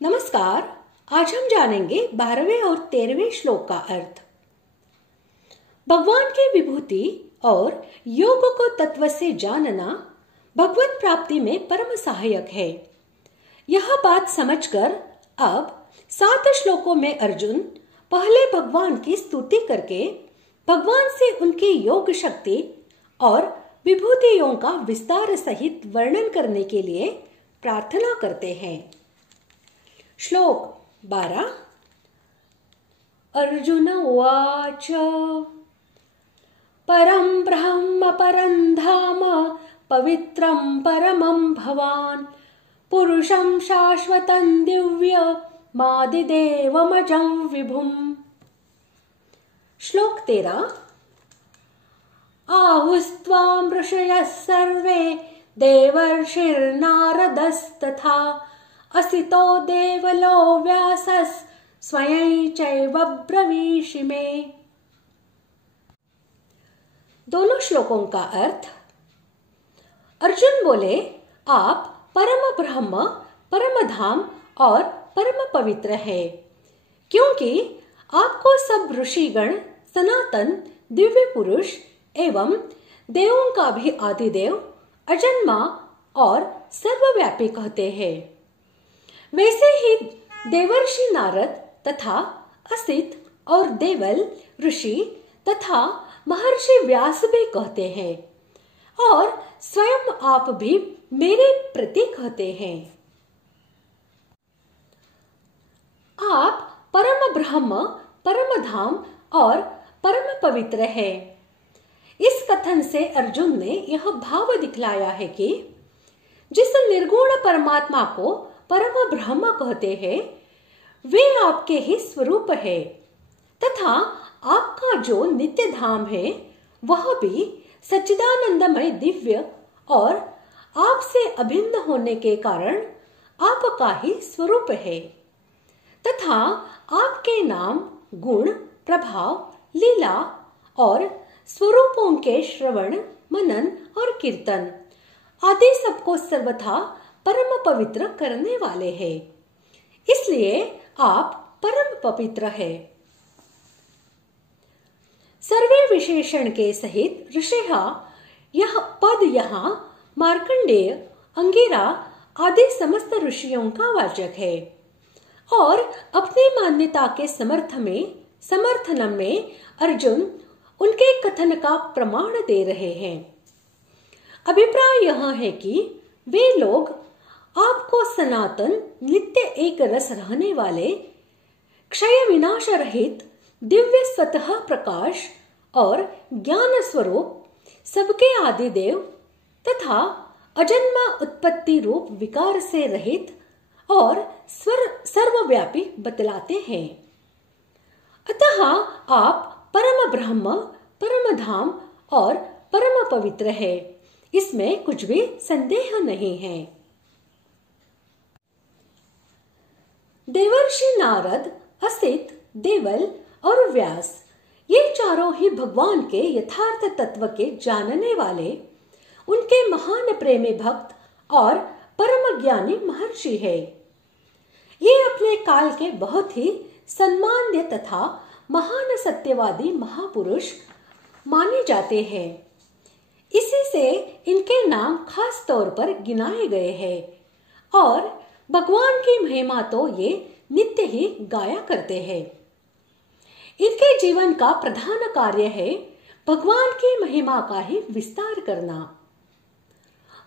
नमस्कार। आज हम जानेंगे 12वें और 13वें श्लोक का अर्थ। भगवान की विभूति और योग को तत्व से जानना भगवत प्राप्ति में परम सहायक है। यह बात समझकर अब 7 श्लोकों में अर्जुन पहले भगवान की स्तुति करके भगवान से उनकी योग शक्ति और विभूतियों का विस्तार सहित वर्णन करने के लिए प्रार्थना करते हैं। श्लोक 12। अर्जुन उवाच परं ब्रह्म परं धाम पवित्रं परमं भवान् पुरुषं शाश्वतं दिव्यमादिदेवमजं विभुम्। श्लोक 13। आहुस्त्वां ऋषयः सर्वे देवर्षिर्नारदस्तथा असितो देवलो व्यासः स्वयं चैव ब्रवीषि मे। दोनों श्लोकों का अर्थ। अर्जुन बोले, आप परम ब्रह्म, परम धाम और परम पवित्र है, क्योंकि आपको सब ऋषिगण सनातन दिव्य पुरुष एवं देवों का भी आदिदेव, अजन्मा और सर्वव्यापी कहते हैं। वैसे ही देवर्षि नारद तथा असित और देवल ऋषि तथा महर्षि व्यास भी कहते हैं और स्वयं आप भी मेरे प्रति कहते हैं। आप परम ब्रह्म, परम धाम और परम पवित्र है। इस कथन से अर्जुन ने यह भाव दिखलाया है कि जिस निर्गुण परमात्मा को परम ब्रह्म कहते हैं, वे आपके ही स्वरूप है तथा आपका जो नित्य धाम है वह भी सच्चिदानंदमय दिव्य और आपसे अभिन्न होने के कारण आपका ही स्वरूप है तथा आपके नाम, गुण, प्रभाव, लीला और स्वरूपों के श्रवण, मनन और कीर्तन आदि सबको सर्वथा परम पवित्र करने वाले हैं। इसलिए आप परम पवित्र है। सर्वे विशेषण के सहित ऋषिः यह पद यहाँ मार्कंडेय, अंगिरा आदि समस्त ऋषियों का वाचक है और अपनी मान्यता के समर्थन में अर्जुन उनके कथन का प्रमाण दे रहे हैं। अभिप्राय यह है कि वे लोग आपको सनातन नित्य एक रस रहने वाले क्षय विनाश रहित दिव्य स्वतः प्रकाश और ज्ञान स्वरूप सबके आदि देव तथा अजन्मा उत्पत्ति रूप विकार से रहित और सर्वव्यापी बतलाते हैं। अतः आप परम ब्रह्म, परम धाम और परम पवित्र है, इसमें कुछ भी संदेह नहीं है। देवर्षि नारद, असित, देवल और व्यास ये चारों ही भगवान के यथार्थ तत्व के जानने वाले, उनके महान प्रेमी भक्त और परम ज्ञानी महर्षि है। ये अपने काल के बहुत ही सम्मान्य तथा महान सत्यवादी महापुरुष माने जाते हैं। इसी से इनके नाम खास तौर पर गिनाए गए हैं और भगवान की महिमा तो ये नित्य ही गाया करते हैं। इनके जीवन का प्रधान कार्य है भगवान की महिमा का ही विस्तार करना।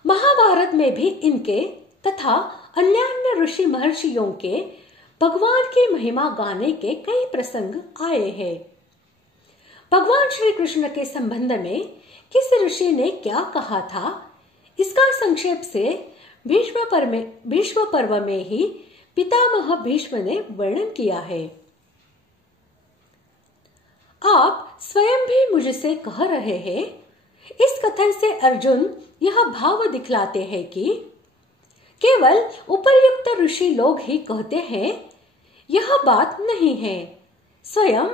महाभारत में भी इनके तथा अन्यान्य ऋषि महर्षियों के भगवान की महिमा गाने के कई प्रसंग आए हैं। भगवान श्री कृष्ण के संबंध में किस ऋषि ने क्या कहा था, इसका संक्षेप से भीष्म पर्व में ही पितामह भीष्म ने वर्णन किया है। आप स्वयं भी मुझसे कह रहे हैं। इस कथन से अर्जुन यह भाव दिखलाते हैं कि केवल उपर्युक्त ऋषि लोग ही कहते हैं, यह बात नहीं है। स्वयं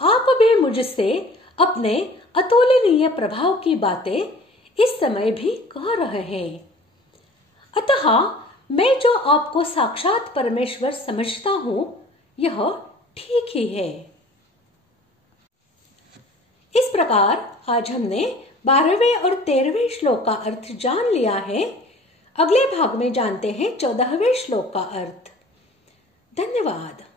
आप भी मुझसे अपने अतुलनीय प्रभाव की बातें इस समय भी कह रहे हैं। अतः मैं जो आपको साक्षात परमेश्वर समझता हूं यह ठीक ही है। इस प्रकार आज हमने 12वें और 13वें श्लोक का अर्थ जान लिया है। अगले भाग में जानते हैं 14वें श्लोक का अर्थ। धन्यवाद।